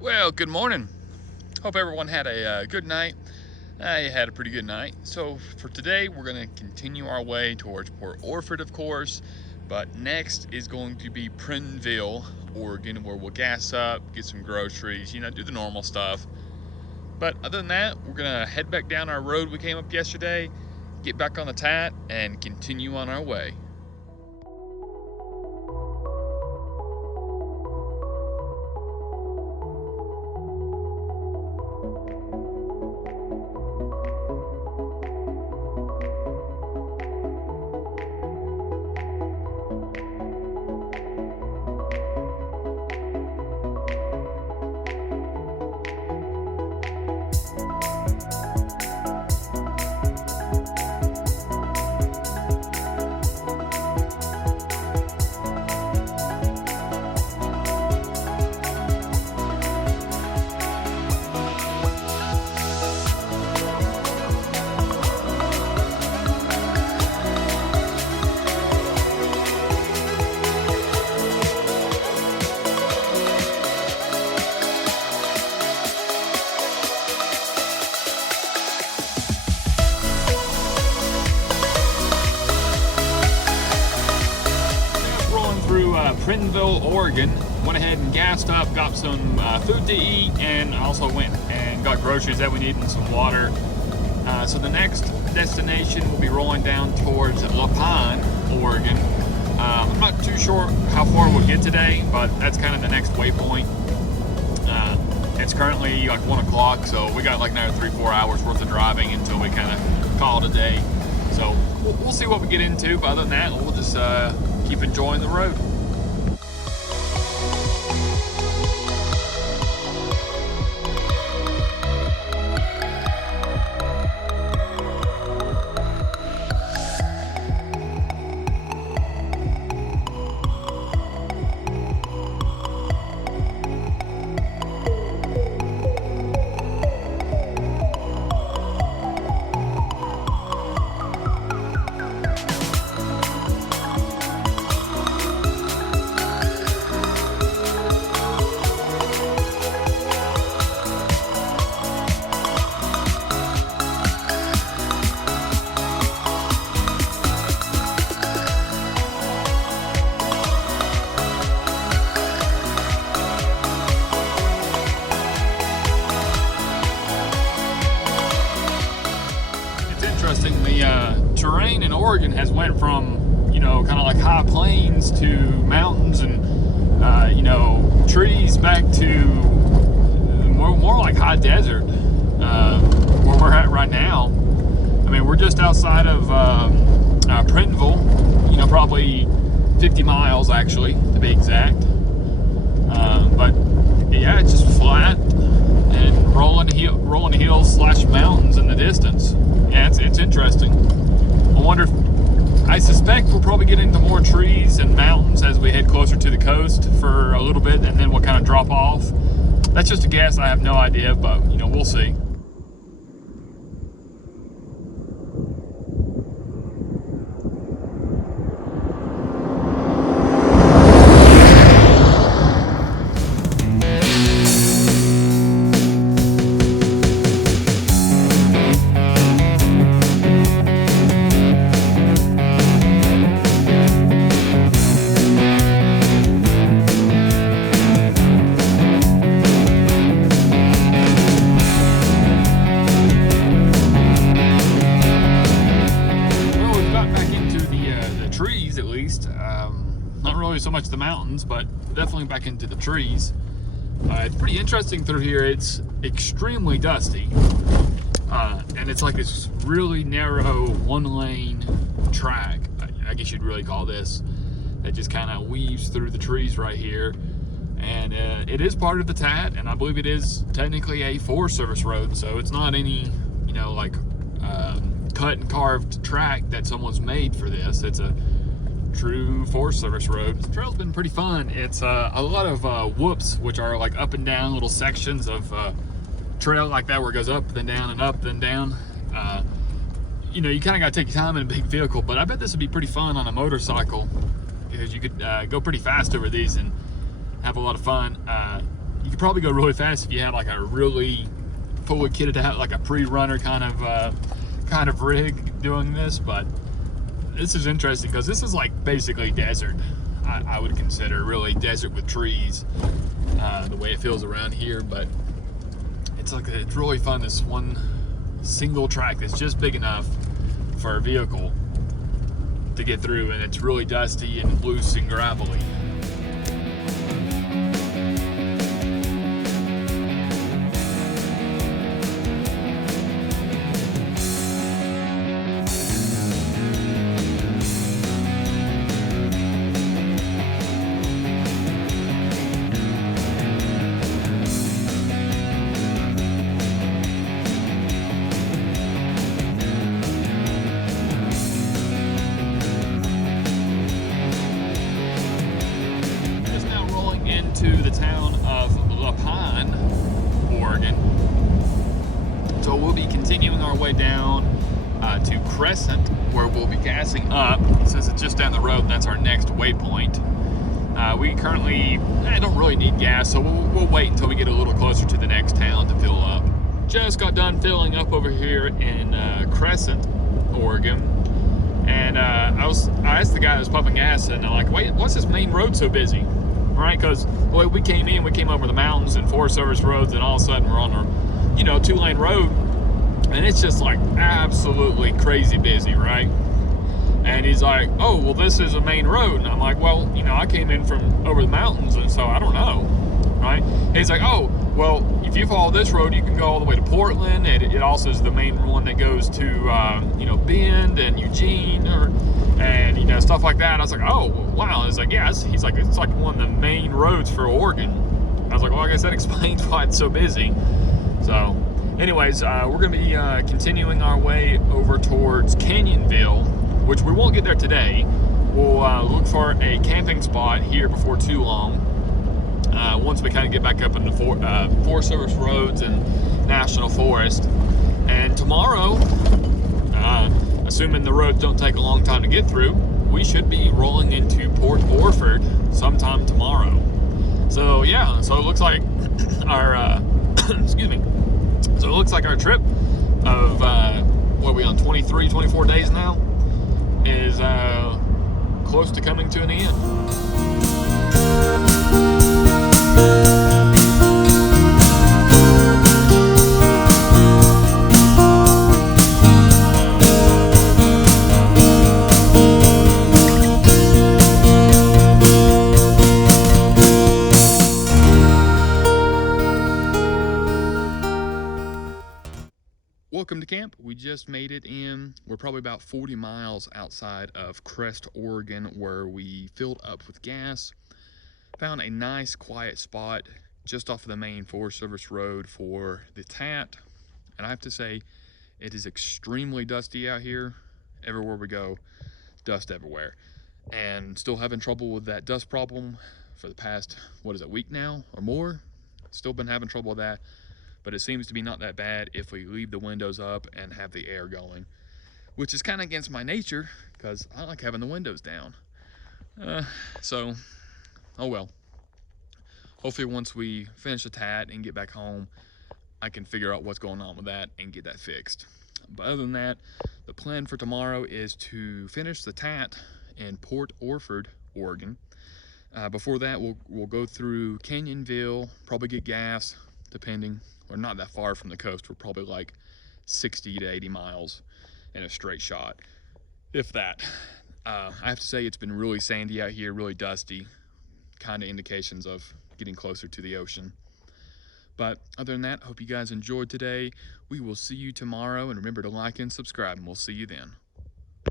Well, good morning. Hope everyone had a good night. I had a pretty good night. So for today, we're going to continue our way towards Port Orford, of course. But next is going to be Prineville, Oregon, where we'll gas up, get some groceries, do the normal stuff. But other than that, we're going to head back down our road we came up yesterday, get back on the tat, and continue on our way. Prineville, Oregon. Went ahead and gassed up, got some food to eat, and also went and got groceries that we need and some water. So the next destination will be rolling down towards La Pine, Oregon. I'm not too sure how far we'll get today, but that's kind of the next waypoint. It's currently like 1 o'clock, so we got like another 3-4 hours worth of driving until we kind of call it a day. So we'll see what we get into, but other than that, we'll just keep enjoying the road. The terrain in Oregon has went from, kind of like high plains to mountains and, trees back to more like high desert, where we're at right now. I mean, we're just outside of Prineville, probably 50 miles actually, to be exact. But yeah, it's just flat and rolling hills / mountains in the distance. Yeah, it's interesting. I suspect we'll probably get into more trees and mountains as we head closer to the coast for a little bit, and then we'll kind of drop off. That's just a guess. I have no idea, but we'll see. Not really so much the mountains, but definitely back into the trees. It's pretty interesting through here. It's extremely dusty, and it's like this really narrow 1-lane track, I guess you'd really call this, that just kind of weaves through the trees right here. And it is part of the TAT, and I believe it is technically a Forest Service road, so it's not any like cut and carved track that someone's made for this. It's a true Forest Service road. The trail's been pretty fun. It's a lot of whoops, which are like up and down little sections of trail like that, where it goes up then down and up then down. You kind of got to take your time in a big vehicle, but I bet this would be pretty fun on a motorcycle, because you could go pretty fast over these and have a lot of fun. You could probably go really fast if you had like a really fully kitted out, like a pre-runner kind of rig doing this. But this is interesting because this is like basically desert. I would consider really desert with trees, the way it feels around here. But it's really fun. This one single track that's just big enough for a vehicle to get through, and it's really dusty and loose and gravelly. To the town of Limt, Oregon. So we'll be continuing our way down to Crescent, where we'll be gassing up since it's just down the road, and that's our next waypoint. We currently don't really need gas, so we'll wait until we get a little closer to the next town to fill up. Just got done filling up over here in Crescent, Oregon, and I asked the guy that was pumping gas, and I'm like, wait, what's this main road so busy? Right, because the way we came over the mountains and Forest Service roads, and all of a sudden we're on a 2-lane road, and it's just like absolutely crazy busy, right? And he's like, oh, well, this is a main road. And I'm like, well, I came in from over the mountains, and so I don't know, right? And he's like, oh, well, if you follow this road, you can go all the way to Portland, and it also is the main one that goes to Bend and Eugene, and stuff like that. I was like, oh, wow. It's like, yeah, he's like, it's like one of the main roads for Oregon. I was like, well, I guess that explains why it's so busy. So anyways, we're gonna be continuing our way over towards Canyonville, which we won't get there today. We'll look for a camping spot here before too long, once we kind of get back up into Forest Service roads and National Forest. And tomorrow, assuming the roads don't take a long time to get through, we should be rolling into Port Orford sometime tomorrow. So yeah, so it looks like our excuse me. So it looks like our trip of what are we on, 23, 24 days now, is close to coming to an end. Welcome to camp. We just made it in. We're probably about 40 miles outside of Crest, Oregon, where we filled up with gas. Found a nice quiet spot just off of the main Forest Service road for the TAT. And I have to say, it is extremely dusty out here. Everywhere we go, dust everywhere. And still having trouble with that dust problem for the past, week now or more. Still been having trouble with that. But it seems to be not that bad if we leave the windows up and have the air going, which is kind of against my nature because I like having the windows down. So, oh well. Hopefully once we finish the TAT and get back home, I can figure out what's going on with that and get that fixed. But other than that, the plan for tomorrow is to finish the TAT in Port Orford, Oregon. Before that, we'll go through Canyonville, probably get gas, depending. We're not that far from the coast. We're probably like 60 to 80 miles in a straight shot, if that. I have to say it's been really sandy out here, really dusty, kind of indications of getting closer to the ocean. But other than that, hope you guys enjoyed today. We will see you tomorrow, and remember to like and subscribe, and we'll see you then.